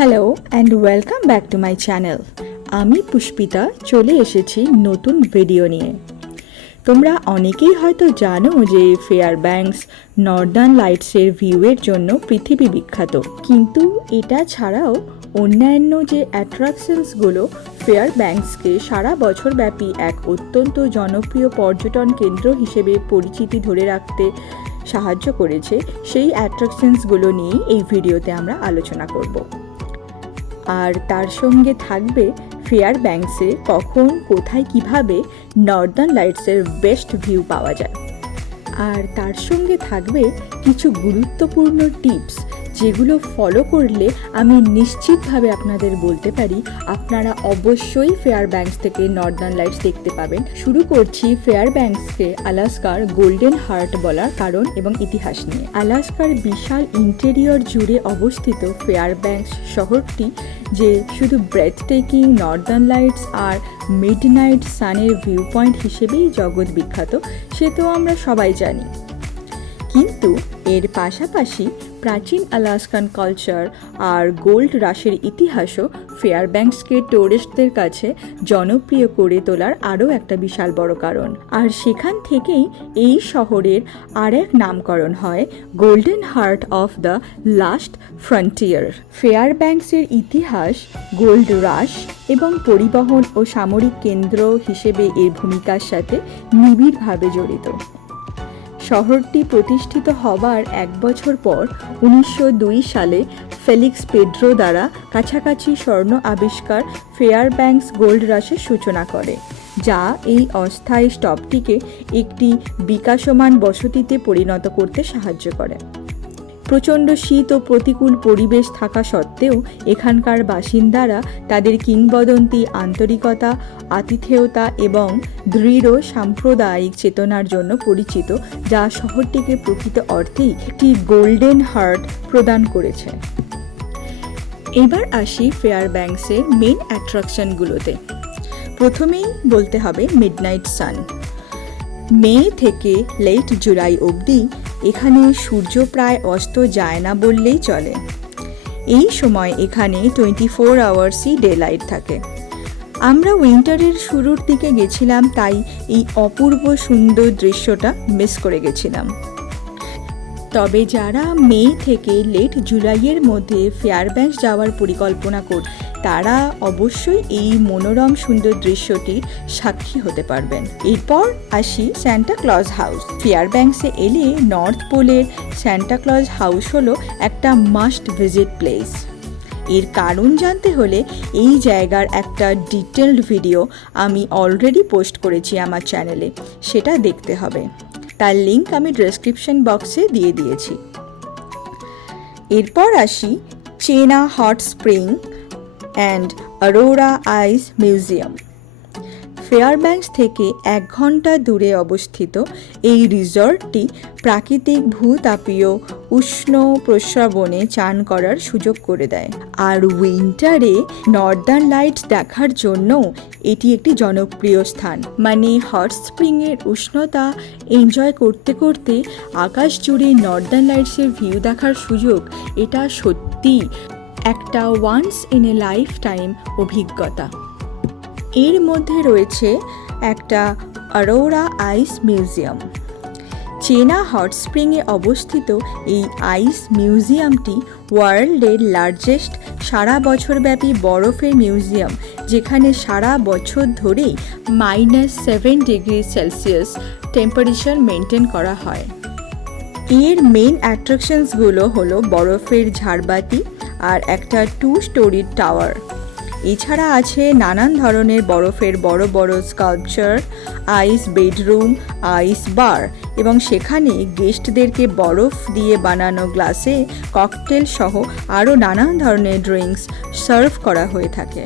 Hello and welcome back to my channel. আমি পুষ্পিতা চলে এসেছি নতুন ভিডিও নিয়ে। তোমরা অনেকেই হয়তো জানো যে ফেয়ারব্যাঙ্কস নর্দার্ন লাইটসের ভিউয়ের জন্য পৃথিবী বিখ্যাত, কিন্তু এটা ছাড়াও অন্যান্য যে অ্যাট্রাকশনসগুলো ফেয়ারব্যাঙ্কসকে সারা বছর ব্যাপী এক অত্যন্ত জনপ্রিয় পর্যটন কেন্দ্র হিসেবে পরিচিতি ধরে রাখতে সাহায্য করেছে, সেই অ্যাট্রাকশনসগুলো নিয়েই এই ভিডিওতে আমরা আলোচনা করব। আর তার সঙ্গে থাকবে ফেয়ারব্যাঙ্কসে কখন, কোথায়, কিভাবে নর্দার্ন লাইটসের বেস্ট ভিউ পাওয়া যায়। আর তার সঙ্গে থাকবে কিছু গুরুত্বপূর্ণ টিপস, যেগুলো ফলো করলে আমি নিশ্চিতভাবে আপনাদের বলতে পারি আপনারা অবশ্যই ফেয়ারব্যাঙ্কস থেকে নর্দার্ন লাইটস দেখতে পাবেন। শুরু করছি ফেয়ারব্যাঙ্কসকে আলাস্কার গোল্ডেন হার্ট বলার কারণ এবং ইতিহাস নিয়ে। আলাস্কার বিশাল ইন্টেরিয়র জুড়ে অবস্থিত ফেয়ারব্যাঙ্কস শহরটি যে শুধু ব্রেথটেকিং নর্দার্ন লাইটস আর মিডনাইট সানের ভিউ পয়েন্ট হিসেবেই জগৎ বিখ্যাত, সে তো আমরা সবাই জানি, কিন্তু এর পাশাপাশি প্রাচীন আলাস্কান কালচার আর গোল্ড রাশের ইতিহাসও ফেয়ারব্যাঙ্কসকে টুরিস্টদের কাছে জনপ্রিয় করে তোলার আরও একটা বিশাল বড় কারণ। আর সেখান থেকেই এই শহরের আরেক নামকরণ হয় golden heart of the last frontier. ফেয়ারব্যাঙ্কসের ইতিহাস গোল্ড রাশ এবং পরিবহন ও সামরিক কেন্দ্র হিসেবে এর ভূমিকার সাথে নিবিড়ভাবে জড়িত। শহরটি প্রতিষ্ঠিত হবার এক বছর পর 1902 সালে ফেলিক্স পেড্রো দ্বারা কাছাকাছি স্বর্ণ আবিষ্কার ফেয়ারব্যাঙ্কস গোল্ড রাশের সূচনা করে, যা এই অস্থায়ী স্টপটিকে একটি বিকাশমান বসতিতে পরিণত করতে সাহায্য করে। প্রচণ্ড শীত ও প্রতিকূল পরিবেশ থাকা সত্ত্বেও এখানকার বাসিন্দারা তাদের কিংবদন্তি আন্তরিকতা, আতিথেয়তা এবং দৃঢ় সাম্প্রদায়িক চেতনার জন্য পরিচিত, যা শহরটিকে প্রকৃত অর্থেই একটি গোল্ডেন হার্ট প্রদান করেছে। এবার আসি ফেয়ারব্যাঙ্কসের মেন অ্যাট্রাকশনগুলোতে। প্রথমেই বলতে হবে মিডনাইট সান। মে থেকে লেট জুলাই অবধি এখানে সূর্য প্রায় অস্ত যায় না বললেই চলে। এই সময় এখানে 24 আওয়ার্সই ডে লাইট থাকে। আমরা উইন্টারের শুরুর দিকে গেছিলাম, তাই এই অপূর্ব সুন্দর দৃশ্যটা মিস করে গেছিলাম। তবে যারা মে থেকে লেট জুলাইয়ের মধ্যে ফেয়ারব্যাঙ্কস যাওয়ার পরিকল্পনা তারা অবশ্যই এই মনোরম সুন্দর দৃশ্যটির সাক্ষী হতে পারবেন। এরপর আসি সান্টা ক্লজ হাউস। ফেয়ারব্যাঙ্কসে এলে নর্থ পোলের সান্টা ক্লজ হাউস হলো একটা মাস্ট ভিজিট প্লেস। এর কারণ জানতে হলে এই জায়গার একটা ডিটেলড ভিডিও আমি অলরেডি পোস্ট করেছি আমার চ্যানেলে, সেটা দেখতে হবে। তার লিঙ্ক আমি ডেসক্রিপশন বক্সে দিয়ে দিয়েছি। এরপর আসি Chena Hot Spring and Aurora Ice Museum. Fairbanks থেকে 1 ঘন্টা দূরে অবস্থিত এই রিসর্টটি প্রাকৃতিক ভূতাপীয় উষ্ণ প্রস্রবণে চান করার সুযোগ করে দেয়। আর উইন্টারে নর্দার্ন লাইটস দেখার জন্য এটি একটি জনপ্রিয় স্থান। মানে হট স্প্রিংয়ের উষ্ণতা এনজয় করতে করতে আকাশ জুড়ে নর্দার্ন লাইটসের ভিউ দেখার সুযোগ, এটা সত্যি একটা once in a lifetime অভিজ্ঞতা। এর মধ্যে রয়েছে একটা Aurora Ice Museum. Chena Hot স্প্রিংয়ে অবস্থিত এই আইস মিউজিয়ামটি ওয়ার্ল্ডের লার্জেস্ট সারা বছরব্যাপী বরফের মিউজিয়াম, যেখানে সারা বছর ধরেই -7 ডিগ্রি সেলসিয়াস টেম্পারেচার মেনটেন করা হয়। এর মেন অ্যাট্রাকশনসগুলো হলো বরফের ঝাড়বাতি আর একটা 2 স্টোরি টাওয়ার। এছাড়া আছে নানান ধরনের বরফের বড় বড় স্কাল্পচার, আইস বেডরুম, আইস বার, এবং সেখানে গেস্টদেরকে বরফ দিয়ে বানানো গ্লাসে ককটেল সহ আরও নানান ধরনের ড্রিঙ্কস সার্ভ করা হয়ে থাকে।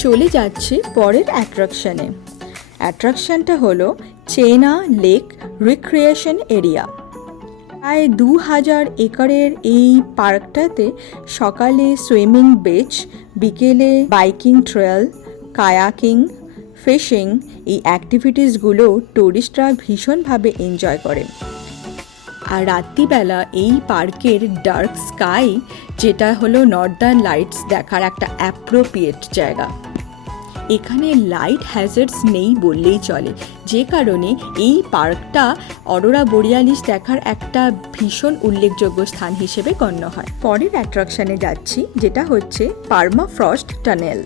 চলে যাচ্ছে পরের অ্যাট্রাকশনে। অ্যাট্রাকশনটা হলো চেনা লেক রিক্রিয়েশন এরিয়া। প্রায় 2000 একরের এই পার্কটাতে সকালে সুইমিং বিচ, বিকেলে বাইকিং ট্রেল, কায়াকিং, ফিশিং, এই অ্যাক্টিভিটিসগুলো টুরিস্টরা ভীষণভাবে এনজয় করে। আর রাত্রিবেলা এই পার্কের ডার্ক স্কাই, যেটা হলো নর্দার্ন লাইটস দেখার একটা অ্যাপ্রোপ্রিয়েট জায়গা। এখানে লাইট হ্যাজার্ডস নেই বললেই চলে, যে কারণে এই পার্কটা অরোরা বোরিয়ালিস দেখার একটা ভীষণ উল্লেখযোগ্য স্থান হিসেবে গণ্য হয়। পরের অ্যাট্রাকশনে যাচ্ছি, যেটা হচ্ছে পার্মাফ্রস্ট টানেল।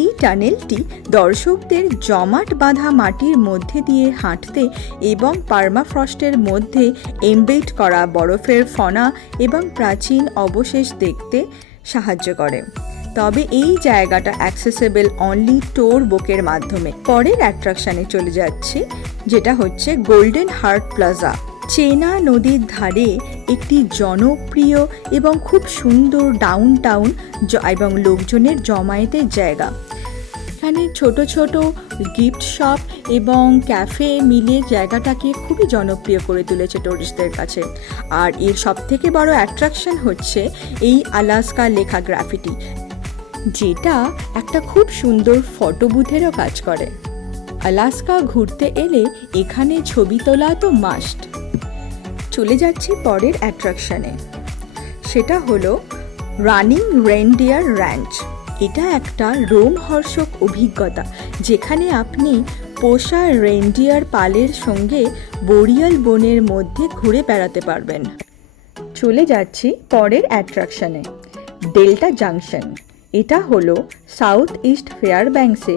এই টানেলটি দর্শকদের জমাট বাঁধা মাটির মধ্যে দিয়ে হাঁটতে এবং পার্মাফ্রস্টের মধ্যে এমবেড করা বরফের ফনা এবং প্রাচীন অবশেষ দেখতে সাহায্য করে। তবে এই জায়গাটা অ্যাক্সেসেবল অনলি টোর বুকের মাধ্যমে। পরের অ্যাট্রাকশানে চলে যাচ্ছি, যেটা হচ্ছে গোল্ডেন হার্ট প্লাজা। চেনা নদীর ধারে একটি জনপ্রিয় এবং খুব সুন্দর ডাউন টাউন এবং লোকজনের জমায়েতের জায়গা। এখানে ছোট ছোট গিফট শপ এবং ক্যাফে মিলে জায়গাটাকে খুবই জনপ্রিয় করে তুলেছে টুরিস্টদের কাছে। আর এর সবথেকে বড় অ্যাট্রাকশন হচ্ছে এই আলাস্কা লেখা গ্রাফিটি, যেটা একটা খুব সুন্দর ফটো বুথেরও কাজ করে। আলাস্কা ঘুরতে এলে এখানে ছবি তোলা তো মাস্ট। চলে যাচ্ছি পরের অ্যাট্রাকশানে, সেটা হলো রানিং রেনডিয়ার র্যাঞ্চ। এটা একটা রোমহর্ষক অভিজ্ঞতা, যেখানে আপনি পোষা রেনডিয়ার পালের সঙ্গে বোরিয়াল বনের মধ্যে ঘুরে বেড়াতে পারবেন। চলে যাচ্ছি পরের অ্যাট্রাকশানে, ডেল্টা জাংশন। এটা হলো সাউথ ইস্ট ফেয়ারব্যাঙ্কসে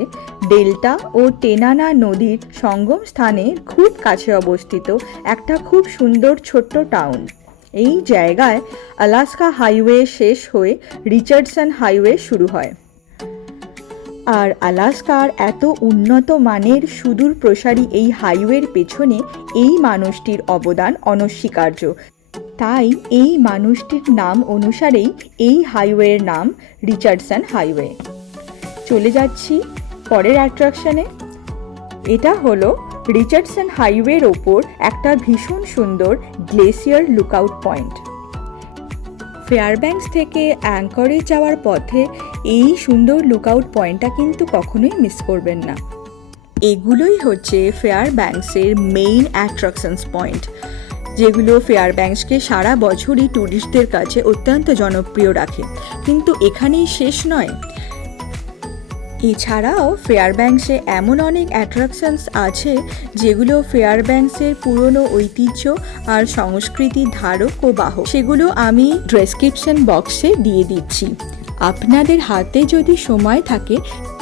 ডেল্টা ও টেনানা নদীর সঙ্গম স্থানে খুব কাছে অবস্থিত একটা খুব সুন্দর ছোট্ট টাউন। এই জায়গায় আলাস্কা হাইওয়ে শেষ হয়ে রিচার্ডসন হাইওয়ে শুরু হয়। আর আলাস্কার এত উন্নত মানের সুদূর প্রসারী এই হাইওয়ের পেছনে এই মানুষটির অবদান অনস্বীকার্য। তাই এই মানুষটির নাম অনুসারেই এই হাইওয়ের নাম রিচার্ডসন হাইওয়ে। চলে যাচ্ছি পরের অ্যাট্রাকশনে। এটা হলো রিচার্ডসন হাইওয়ের ওপর একটা ভীষণ সুন্দর গ্লেসিয়ার লুকআউট পয়েন্ট। ফেয়ারব্যাঙ্কস থেকে অ্যাঙ্করে যাওয়ার পথে এই সুন্দর লুকআউট পয়েন্টটা কিন্তু কখনোই মিস করবেন না। এগুলোই হচ্ছে ফেয়ারব্যাঙ্কসের মেইন অ্যাট্রাকশনস পয়েন্ট, যেগুলো ফেয়ারব্যাঙ্কসকে সারা বছরই ট্যুরিস্টদের কাছে অত্যন্ত জনপ্রিয় রাখে। কিন্তু এখানেই শেষ নয়, এছাড়াও ফেয়ারব্যাঙ্কসে এমন অনেক অ্যাট্রাকশনস আছে যেগুলো ফেয়ারব্যাঙ্কসের পুরনো ঐতিহ্য আর সংস্কৃতির ধারক ও বাহক। সেগুলো আমি ডেসক্রিপশন বক্সে দিয়ে দিচ্ছি। আপনাদের হাতে যদি সময় থাকে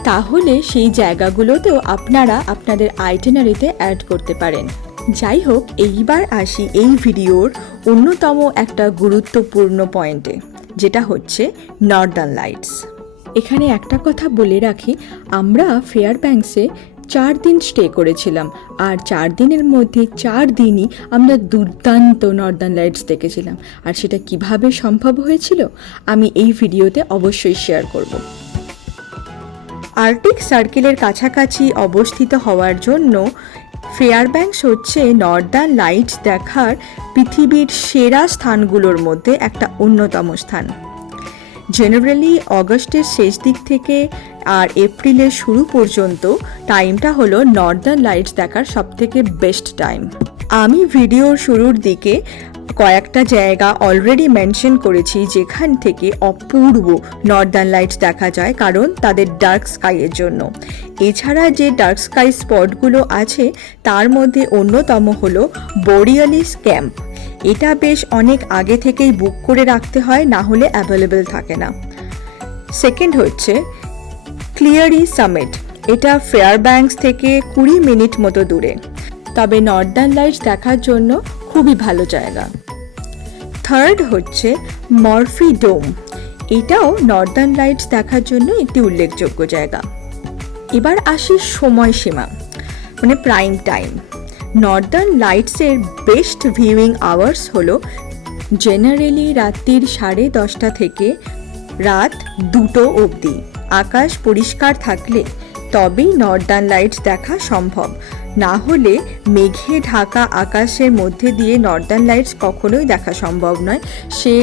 তাহলে সেই জায়গাগুলোতেও আপনারা আপনাদের আইটিনারিতে অ্যাড করতে পারেন। যাই হোক, এইবার আসি এই ভিডিওর অন্যতম একটা গুরুত্বপূর্ণ পয়েন্টে, যেটা হচ্ছে নর্দার্ন লাইটস। এখানে একটা কথা বলে রাখি, আমরা ফেয়ারব্যাঙ্কসে 4 দিন স্টে করেছিলাম, আর 4 দিনের মধ্যে 4 দিনই আমরা দুর্দান্ত নর্দার্ন লাইটস দেখেছিলাম। আর সেটা কিভাবে সম্ভব হয়েছিল আমি এই ভিডিওতে অবশ্যই শেয়ার করব। আর্কটিক সার্কেলের কাছাকাছি অবস্থিত হওয়ার জন্য ফেয়ারব্যাঙ্কস হচ্ছে নর্দার্ন লাইটস দেখার পৃথিবীর সেরা স্থানগুলোর মধ্যে একটা অন্যতম স্থান। জেনারেলি অগস্টের শেষ দিক থেকে আর এপ্রিলের শুরু পর্যন্ত টাইমটা হলো নর্দার্ন লাইটস দেখার সবথেকে বেস্ট টাইম। আমি ভিডিওর শুরুর দিকে কয়েকটা জায়গা অলরেডি মেনশন করেছি যেখান থেকে অপূর্ব নর্দার্ন লাইটস দেখা যায়, কারণ তাদের ডার্ক স্কাইয়ের জন্য। এছাড়া যে ডার্ক স্কাই স্পটগুলো আছে তার মধ্যে অন্যতম হলো বোরিয়ালিস ক্যাম্প। এটা বেশ অনেক আগে থেকেই বুক করে রাখতে হয়, না হলে অ্যাভেলেবেল থাকে না। সেকেন্ড হচ্ছে ক্লিয়ারি সামিট। এটা ফেয়ারব্যাঙ্কস থেকে 20 মিনিট মতো দূরে, তবে নর্দার্ন লাইটস দেখার জন্য খুবই ভালো জায়গা। থার্ড হচ্ছে মরফি ডোম। এটাও নর্দার্ন লাইটস দেখার জন্য একটি উল্লেখযোগ্য জায়গা। এবার আসি সময়সীমা, মানে প্রাইম টাইম। নর্দার্ন লাইটসের বেস্ট ভিউইং আওয়ার্স হলো জেনারেলি রাত্রির 10:30 থেকে রাত 2টো অবধি। আকাশ পরিষ্কার থাকলে তবেই নর্দার্ন লাইটস দেখা সম্ভব, না হলে মেঘে ঢাকা আকাশের মধ্যে দিয়ে নর্দার্ন লাইটস কখনোই দেখা সম্ভব নয়, সে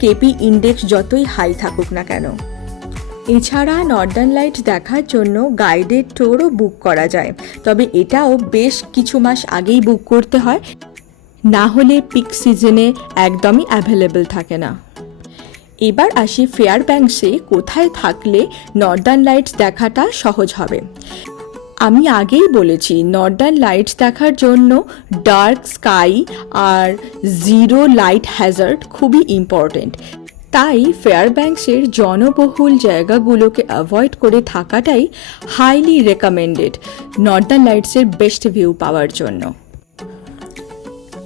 কেপি ইন্ডেক্স যতই হাই থাকুক না কেন। এছাড়া নর্দার্ন লাইটস দেখার জন্য গাইডেড ট্যুরও বুক করা যায়, তবে এটাও বেশ কিছু মাস আগেই বুক করতে হয়। না হলে পিক সিজনে একদমই অ্যাভেলেবল থাকে না। এবার আসি ফেয়ারব্যাঙ্কসে কোথায় থাকলে নর্দার্ন লাইটস দেখাটা সহজ হবে। আমি আগেই বলেছি নর্দার্ন লাইটস দেখার জন্য ডার্ক স্কাই আর জিরো লাইট হ্যাজার্ড খুবই ইম্পর্টেন্ট। তাই ফেয়ারব্যাঙ্কসের জনবহুল জায়গাগুলোকে অ্যাভয়েড করে থাকাটাই হাইলি রেকমেন্ডেড নর্দার্ন লাইটসের বেস্ট ভিউ পাওয়ার জন্য।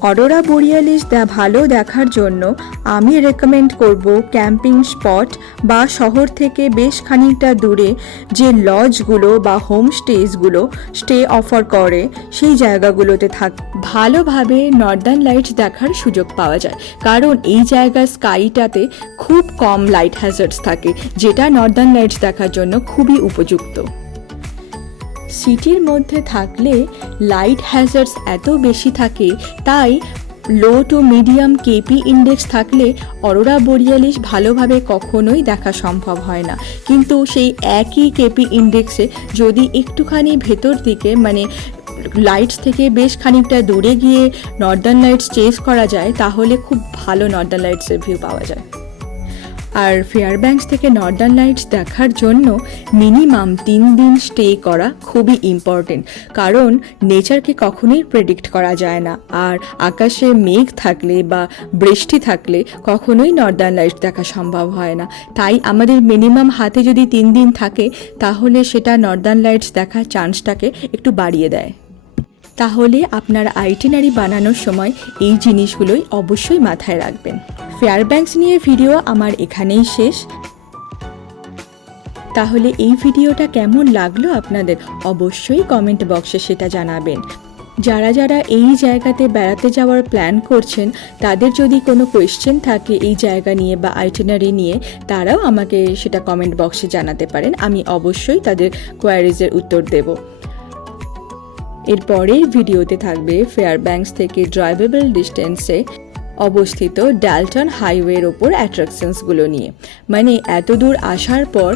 অরোরা বোরিয়ালিস ভালো দেখার জন্য আমি রেকমেন্ড করব ক্যাম্পিং স্পট বা শহর থেকে বেশ খানিকটা দূরে যে লজগুলো বা হোমস্টেজগুলো স্টে অফার করে সেই জায়গাগুলোতে ভালোভাবে নর্দার্ন লাইটস দেখার সুযোগ পাওয়া যায়, কারণ এই জায়গার স্কাইটাতে খুব কম লাইট হ্যাজার্ডস থাকে, যেটা নর্দার্ন লাইটস দেখার জন্য খুবই উপযুক্ত। সিটির মধ্যে থাকলে লাইট হ্যাজার্ডস এত বেশি থাকে, তাই low to medium KP index থাকলে অরোরা বোরিয়ালিস ভালোভাবে কখনোই দেখা সম্ভব হয় না। কিন্তু সেই একই কেপি ইন্ডেক্সে যদি একটুখানি ভেতর দিকে মানে লাইটস থেকে বেশ খানিকটা দূরে গিয়ে নর্দার্ন লাইটস চেস করা যায়, তাহলে খুব ভালো নর্দার্ন লাইটসের ভিউ পাওয়া যায়। আর ফেয়ারব্যাঙ্কস থেকে নর্দার্ন লাইটস দেখার জন্য মিনিমাম 3 দিন স্টে করা খুবই ইম্পর্টেন্ট, কারণ নেচারকে কখনোই প্রেডিক্ট করা যায় না। আর আকাশে মেঘ থাকলে বা বৃষ্টি থাকলে কখনোই নর্দার্ন লাইটস দেখা সম্ভব হয় না। তাই আমাদের মিনিমাম হাতে যদি 3 দিন থাকে, তাহলে সেটা নর্দার্ন লাইটস দেখার চান্সটাকে একটু বাড়িয়ে দেয়। তাহলে আপনার আইটিনারি বানানোর সময় এই জিনিসগুলোই অবশ্যই মাথায় রাখবেন। ফেয়ারব্যাঙ্কস নিয়ে ভিডিও আমার এখানেই শেষ। তাহলে এই ভিডিওটা কেমন লাগলো আপনাদের অবশ্যই কমেন্ট বক্সে সেটা জানাবেন। যারা যারা এই জায়গাতে বেড়াতে যাওয়ার প্ল্যান করছেন, তাদের যদি কোনো কোয়েশ্চেন থাকে এই জায়গা নিয়ে বা আইটিনারি নিয়ে, তারাও আমাকে সেটা কমেন্ট বক্সে জানাতে পারেন। আমি অবশ্যই তাদের কোয়ারিজের উত্তর দেব। এর পরের ভিডিওতে থাকবে ফেয়ারব্যাঙ্কস থেকে ড্রাইভেবল ডিস্টেন্সে অবস্থিত ডালটন হাইওয়ের ওপর অ্যাট্রাকশনসগুলো নিয়ে। মানে এত দূর আসার পর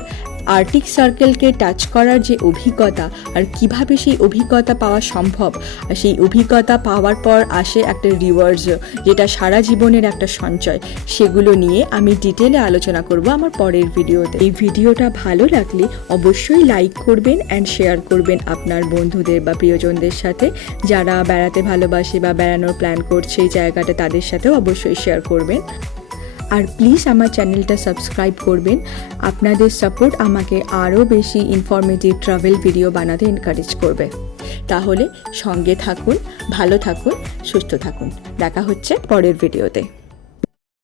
আর্কটিক সার্কেলকে টাচ করার যে অভিজ্ঞতা, আর কিভাবে সেই অভিজ্ঞতা পাওয়া সম্ভব, আর সেই অভিজ্ঞতা পাওয়ার পর আসে একটা রিওয়ার্ডস, যেটা সারা জীবনের একটা সঞ্চয়, সেগুলো নিয়ে আমি ডিটেলে আলোচনা করব আমার পরের ভিডিওতে। এই ভিডিওটা ভালো লাগলে অবশ্যই লাইক করবেন অ্যান্ড শেয়ার করবেন আপনার বন্ধুদের বা প্রিয়জনদের সাথে। যারা বেড়াতে ভালোবাসে বা বেড়ানোর প্ল্যান করছে এই জায়গাটা, তাদের সাথেও অবশ্যই শেয়ার করবেন। আর প্লিজ আমার চ্যানেলটা সাবস্ক্রাইব করবেন। আপনাদের সাপোর্ট আমাকে আরও বেশি ইনফরমেটিভ ট্রাভেল ভিডিও বানাতে এনকারেজ করবে। তাহলে সঙ্গে থাকুন, ভালো থাকুন, সুস্থ থাকুন। দেখা হচ্ছে পরের ভিডিওতে।